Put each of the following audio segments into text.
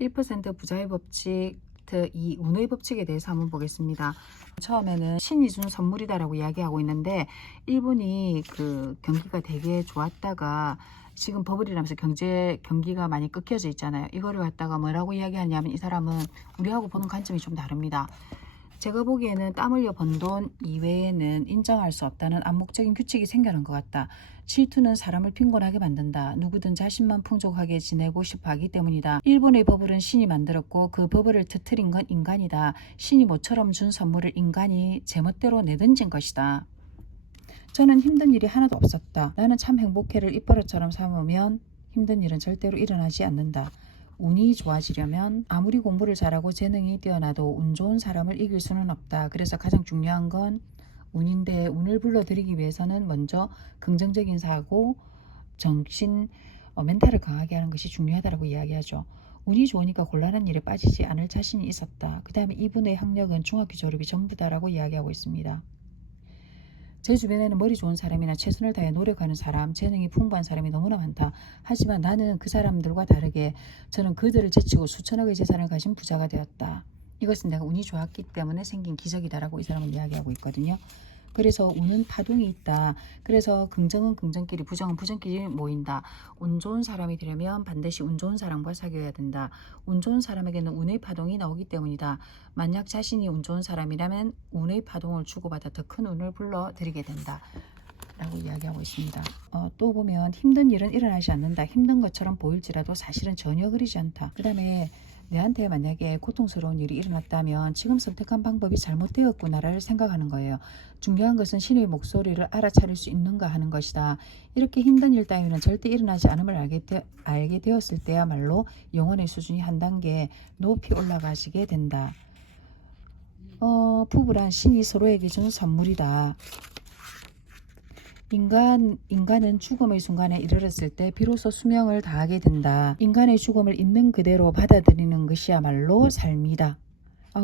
1% 부자의 법칙, 이 운의 법칙에 대해서 한번 보겠습니다. 처음에는 신이 준 선물이다라고 이야기하고 있는데, 일본이 그 경기가 되게 좋았다가 지금 버블이라면서 경기가 많이 꺾여져 있잖아요. 이거를 갖다가 뭐라고 이야기하냐면, 이 사람은 우리하고 보는 관점이 좀 다릅니다. 제가 보기에는 땀 흘려 번 돈 이외에는 인정할 수 없다는 암묵적인 규칙이 생겨난 것 같다. 질투는 사람을 빈곤하게 만든다. 누구든 자신만 풍족하게 지내고 싶어 하기 때문이다. 일본의 버블은 신이 만들었고 그 버블을 터뜨린 건 인간이다. 신이 모처럼 준 선물을 인간이 제멋대로 내던진 것이다. 저는 힘든 일이 하나도 없었다. 나는 참 행복해를 입버릇처럼 삼으면 힘든 일은 절대로 일어나지 않는다. 운이 좋아지려면 아무리 공부를 잘하고 재능이 뛰어나도 운 좋은 사람을 이길 수는 없다. 그래서 가장 중요한 건 운인데, 운을 불러들이기 위해서는 먼저 긍정적인 사고, 정신, 멘탈을 강하게 하는 것이 중요하다고 이야기하죠. 운이 좋으니까 곤란한 일에 빠지지 않을 자신이 있었다. 그 다음에 이분의 학력은 중학교 졸업이 전부다라고 이야기하고 있습니다. 제 주변에는 머리 좋은 사람이나 최선을 다해 노력하는 사람, 재능이 풍부한 사람이 너무나 많다. 하지만 나는 그 사람들과 다르게 저는 그들을 제치고 수천억의 재산을 가진 부자가 되었다. 이것은 내가 운이 좋았기 때문에 생긴 기적이다라고 이 사람은 이야기하고 있거든요. 그래서 운은 파동이 있다. 그래서 긍정은 긍정끼리, 부정은 부정끼리 모인다. 운 좋은 사람이 되려면 반드시 운 좋은 사람과 사귀어야 된다. 운 좋은 사람에게는 운의 파동이 나오기 때문이다. 만약 자신이 운 좋은 사람이라면 운의 파동을 주고받아 더 큰 운을 불러들이게 된다. 라고 이야기하고 있습니다. 또 보면 힘든 일은 일어나지 않는다. 힘든 것처럼 보일지라도 사실은 전혀 그리지 않다. 그 다음에 내한테 만약에 고통스러운 일이 일어났다면 지금 선택한 방법이 잘못되었구나를 생각하는 거예요. 중요한 것은 신의 목소리를 알아차릴 수 있는가 하는 것이다. 이렇게 힘든 일 따위는 절대 일어나지 않음을 알게 되었을 때야말로 영혼의 수준이 한 단계 높이 올라가시게 된다. 부부란 신이 서로에게 준 선물이다. 인간은 죽음의 순간에 이르렀을 때 비로소 수명을 다하게 된다. 인간의 죽음을 있는 그대로 받아들이는 것이야말로 삶이다.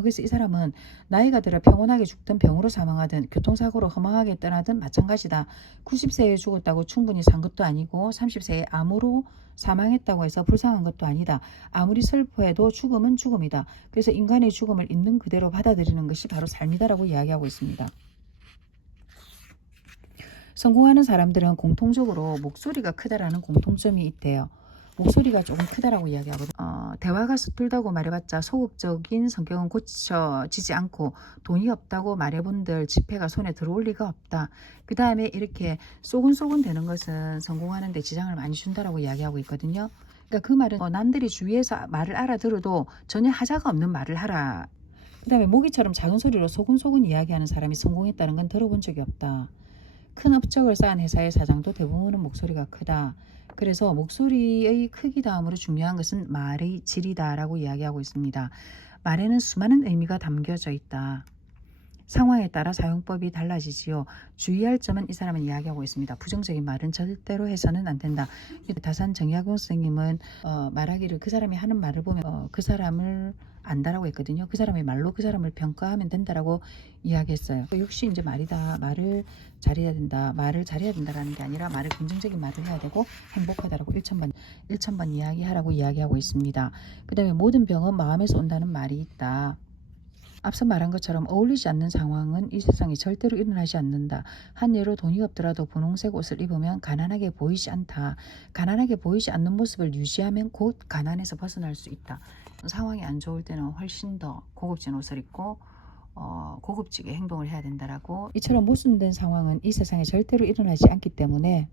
그래서 이 사람은 나이가 들어 평온하게 죽든 병으로 사망하든 교통사고로 허망하게 떠나든 마찬가지다. 90세에 죽었다고 충분히 산 것도 아니고 30세에 암으로 사망했다고 해서 불쌍한 것도 아니다. 아무리 슬퍼해도 죽음은 죽음이다. 그래서 인간의 죽음을 있는 그대로 받아들이는 것이 바로 삶이다라고 이야기하고 있습니다. 성공하는 사람들은 공통적으로 목소리가 크다라는 공통점이 있대요. 목소리가 조금 크다라고 이야기하거든요. 대화가 서툴다고 말해봤자 소극적인 성격은 고쳐지지 않고 돈이 없다고 말해본들 지폐가 손에 들어올 리가 없다. 그 다음에 이렇게 쏘근쏘근 되는 것은 성공하는 데 지장을 많이 준다라고 이야기하고 있거든요. 그러니까 그 말은 남들이 주위에서 말을 알아들어도 전혀 하자가 없는 말을 하라. 그 다음에 모기처럼 작은 소리로 소근소근 이야기하는 사람이 성공했다는 건 들어본 적이 없다. 큰 업적을 쌓은 회사의 사장도 대부분은 목소리가 크다. 그래서 목소리의 크기 다음으로 중요한 것은 말의 질이다라고 이야기하고 있습니다. 말에는 수많은 의미가 담겨져 있다. 상황에 따라 사용법이 달라지지요. 주의할 점은 이 사람은 이야기하고 있습니다. 부정적인 말은 절대로 해서는 안 된다. 다산 정약용 선생님은 말하기를 그 사람이 하는 말을 보면 그 사람을 안다라고 했거든요. 그 사람의 말로 그 사람을 평가하면 된다라고 이야기했어요. 역시 이제 말이다. 말을 잘해야 된다. 말을 잘해야 된다라는 게 아니라 말을 긍정적인 말을 해야 되고 행복하다라고 1000번 이야기하라고 이야기하고 있습니다. 그 다음에 모든 병은 마음에서 온다는 말이 있다. 앞서 말한 것처럼 어울리지 않는 상황은 이 세상에 절대로 일어나지 않는다. 한 예로 돈이 없더라도 분홍색 옷을 입으면 가난하게 보이지 않다. 가난하게 보이지 않는 모습을 유지하면 곧 가난에서 벗어날 수 있다. 상황이 안 좋을 때는 훨씬 더 고급진 옷을 입고 고급지게 행동을 해야 된다라고. 이처럼 모순된 상황은 이 세상에 절대로 일어나지 않기 때문에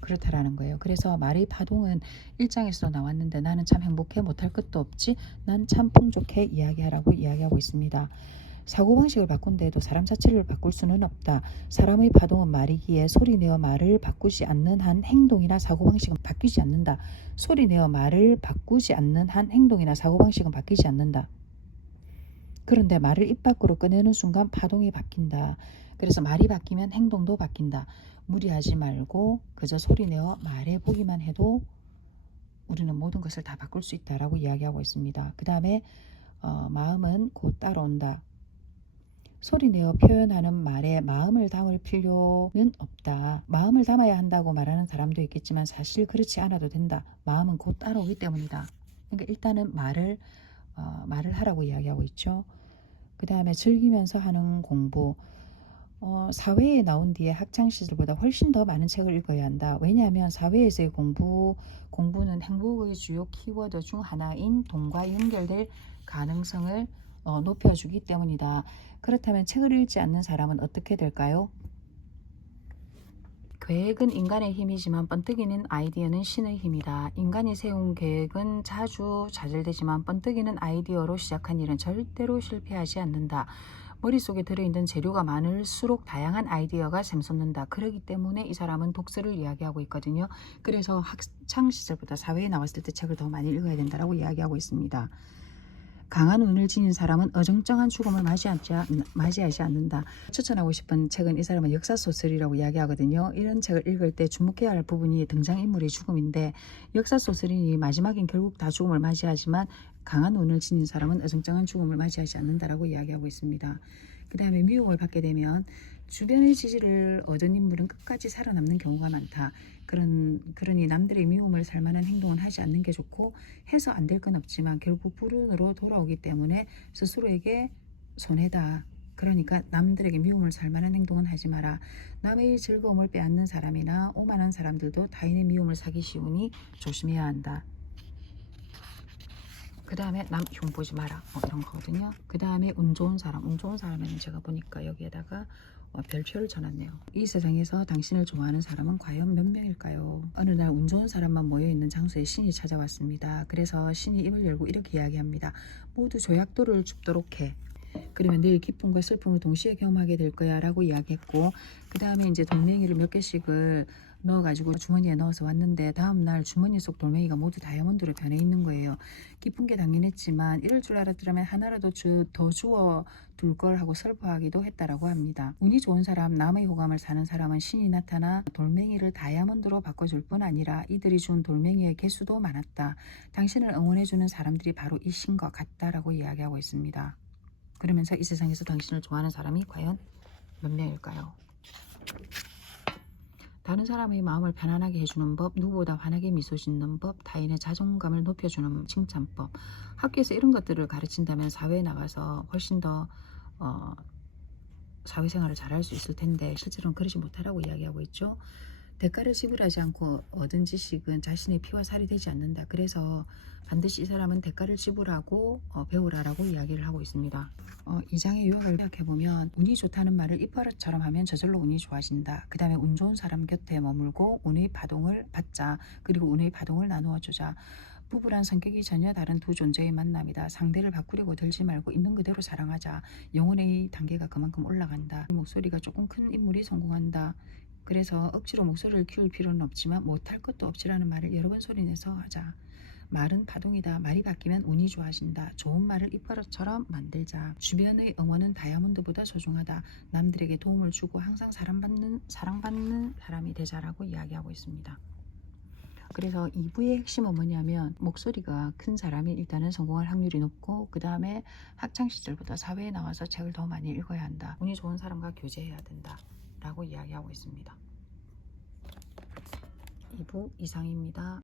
그렇다라는 거예요. 그래서 말의 파동은 일장에서 나왔는데 나는 참 행복해, 못할 것도 없지, 난 참 풍족해 이야기하라고 이야기하고 있습니다. 사고방식을 바꾼데도 사람 자체를 바꿀 수는 없다. 사람의 파동은 말이기에 소리내어 말을 바꾸지 않는 한 행동이나 사고방식은 바뀌지 않는다. 소리내어 말을 바꾸지 않는 한 행동이나 사고방식은 바뀌지 않는다. 그런데 말을 입 밖으로 꺼내는 순간 파동이 바뀐다. 그래서 말이 바뀌면 행동도 바뀐다. 무리하지 말고 그저 소리내어 말해보기만 해도 우리는 모든 것을 다 바꿀 수 있다라고 이야기하고 있습니다. 그 다음에 마음은 곧 따라온다. 소리내어 표현하는 말에 마음을 담을 필요는 없다. 마음을 담아야 한다고 말하는 사람도 있겠지만 사실 그렇지 않아도 된다. 마음은 곧 따라오기 때문이다. 그러니까 일단은 말을 하라고 이야기하고 있죠. 그 다음에 즐기면서 하는 공부. 사회에 나온 뒤에 학창 시절보다 훨씬 더 많은 책을 읽어야 한다. 왜냐하면 사회에서의 공부는 행복의 주요 키워드 중 하나인 돈과 연결될 가능성을 높여주기 때문이다. 그렇다면 책을 읽지 않는 사람은 어떻게 될까요? 계획은 인간의 힘이지만 번뜩이는 아이디어는 신의 힘이다. 인간이 세운 계획은 자주 좌절되지만 번뜩이는 아이디어로 시작한 일은 절대로 실패하지 않는다. 머릿속에 들어있는 재료가 많을수록 다양한 아이디어가 샘솟는다. 그렇기 때문에 이 사람은 독서를 이야기하고 있거든요. 그래서 학창 시절보다 사회에 나왔을 때 책을 더 많이 읽어야 된다고 이야기하고 있습니다. 강한 운을 지닌 사람은 어정쩡한 죽음을 맞이하지 않는다. 추천하고 싶은 책은 이 사람은 역사소설이라고 이야기하거든요. 이런 책을 읽을 때 주목해야 할 부분이 등장인물의 죽음인데 역사소설이니 마지막엔 결국 다 죽음을 맞이하지만 강한 운을 지닌 사람은 어정쩡한 죽음을 맞이하지 않는다라고 이야기하고 있습니다. 그 다음에 미움을 받게 되면 주변의 지지를 얻은 인물은 끝까지 살아남는 경우가 많다. 그러니 남들의 미움을 살 만한 행동은 하지 않는 게 좋고 해서 안 될 건 없지만 결국 불운으로 돌아오기 때문에 스스로에게 손해다. 그러니까 남들에게 미움을 살 만한 행동은 하지 마라. 남의 즐거움을 빼앗는 사람이나 오만한 사람들도 타인의 미움을 사기 쉬우니 조심해야 한다. 그 다음에 남 흉보지 마라 이런 거거든요. 그 다음에 운 좋은 사람에는 제가 보니까 여기에다가 별표를 쳐놨네요. 이 세상에서 당신을 좋아하는 사람은 과연 몇 명일까요? 어느 날 운 좋은 사람만 모여있는 장소에 신이 찾아왔습니다. 그래서 신이 입을 열고 이렇게 이야기합니다. 모두 조약돌을 줍도록 해. 그러면 내일 기쁨과 슬픔을 동시에 경험하게 될 거야 라고 이야기했고, 그 다음에 이제 돌멩이를 몇 개씩을 넣어가지고 주머니에 넣어서 왔는데 다음날 주머니 속 돌멩이가 모두 다이아몬드로 변해 있는 거예요. 기쁜 게 당연했지만 이럴 줄 알았더라면 하나라도 더 주워 둘 걸 하고 슬퍼하기도 했다라고 합니다. 운이 좋은 사람, 남의 호감을 사는 사람은 신이 나타나 돌멩이를 다이아몬드로 바꿔줄 뿐 아니라 이들이 준 돌멩이의 개수도 많았다. 당신을 응원해주는 사람들이 바로 이 신과 같다라고 이야기하고 있습니다. 그러면서 이 세상에서 당신을 좋아하는 사람이 과연 몇 명일까요? 다른 사람의 마음을 편안하게 해주는 법, 누구보다 환하게 미소 짓는 법, 타인의 자존감을 높여주는 칭찬법. 학교에서 이런 것들을 가르친다면 사회에 나가서 훨씬 더 사회생활을 잘할 수 있을 텐데 실제로는 그러지 못하라고 이야기하고 있죠. 대가를 지불하지 않고 얻은 지식은 자신의 피와 살이 되지 않는다. 그래서 반드시 이 사람은 대가를 지불하고 배우라라고 이야기를 하고 있습니다. 이 장의 요약을 해보면 운이 좋다는 말을 입버릇처럼 하면 저절로 운이 좋아진다. 그 다음에 운 좋은 사람 곁에 머물고 운의 파동을 받자. 그리고 운의 파동을 나누어 주자. 부부란 성격이 전혀 다른 두 존재의 만남이다. 상대를 바꾸려고 들지 말고 있는 그대로 사랑하자. 영혼의 단계가 그만큼 올라간다. 목소리가 조금 큰 인물이 성공한다. 그래서 억지로 목소리를 키울 필요는 없지만 못할 것도 없지라는 말을 여러 번 소리내서 하자. 말은 파동이다. 말이 바뀌면 운이 좋아진다. 좋은 말을 입버릇처럼 만들자. 주변의 응원은 다이아몬드보다 소중하다. 남들에게 도움을 주고 항상 사랑받는 사람이 되자라고 이야기하고 있습니다. 그래서 2부의 핵심은 뭐냐면 목소리가 큰 사람이 일단은 성공할 확률이 높고 그 다음에 학창시절보다 사회에 나와서 책을 더 많이 읽어야 한다. 운이 좋은 사람과 교제해야 된다 라고 이야기하고 있습니다. 2부 이상입니다.